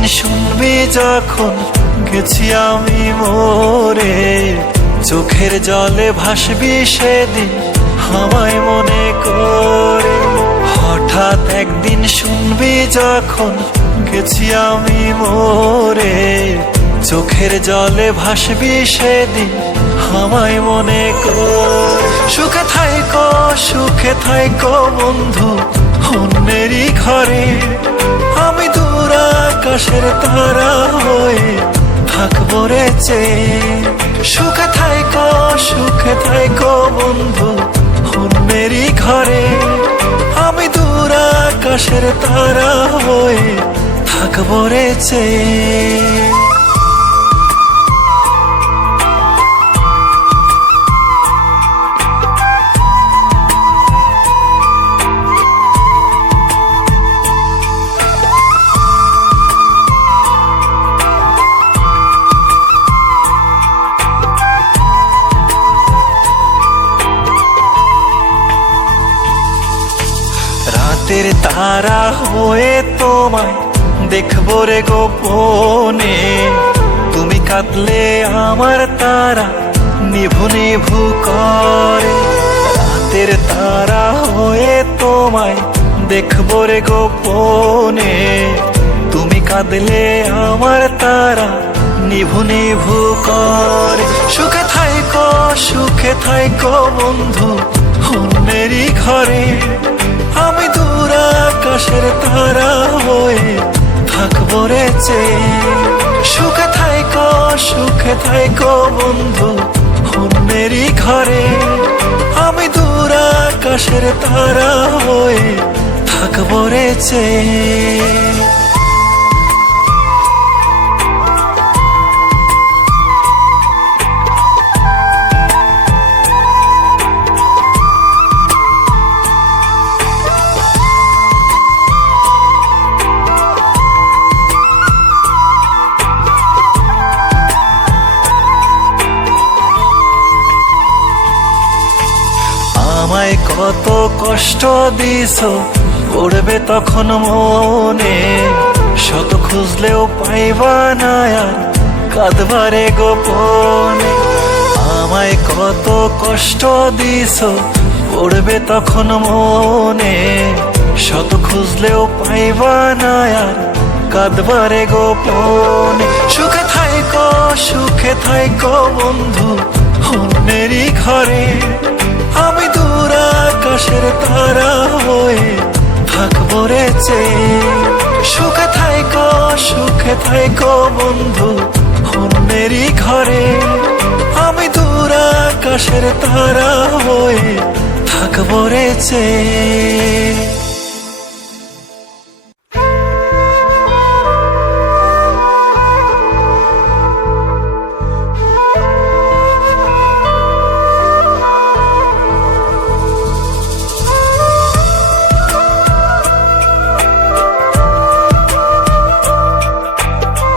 একদিন শুনবি যখন গেছি আমি মরে, চোখের জলে ভাসবি সেদিন আমায় মনে করে। হঠাৎ একদিন শুনবি যখন গেছি আমি মরে, চোখের জলে ভাসবি সেদিন আমায় মনে কর। সুখে থাইকো বন্ধু অন্যেরই ঘরে, আমি দূর আকাশের তারা হয়ে থাকবো রে চেয়ে। সুখে থাইকো বন্ধু অন্যেরই ঘরে, আমি দূর আকাশের তারা হয়ে থাকবো রে চেয়ে। রাতের তারা হয়ে তোমায় দেখবো রে গোপনে, তুমি কাঁদলে আমার তারা নিভু নিভু করে। রাতের তারা হয়ে তোমায় দেখবো রে গোপনে, তুমি কাঁদলে আমার তারা নিভু নিভু করে। সুখে থাইকো বন্ধু অন্যেরই ঘরে, আমি দূর আকাশের তারা হয়ে থাকবো রে চেয়ে। সুখে থাইকো বন্ধু অন্যেরই ঘরে, আমি দূর আকাশের তারা হয়ে থাকবো রে চেয়ে। আমায় কত কষ্ট দিছো পড়বে তখন মনে, শত খুঁজলেও পাইবা না আর কাঁদবারে গোপনে। আমায় কত কষ্ট দিছো পড়বে তখন মনে, শত খুঁজলেও পাইবা না আর কাঁদবারে গোপনে। সুখে থাইকো বন্ধু অন্যেরই ঘরে, আমি দূর আকাশের তারা হয়ে থাকবো রে চেয়ে। সুখে থাইকো বন্ধু অন্যেরই ঘরে, আমি দূর আকাশের তারা হয়ে থাকবো রে চেয়ে।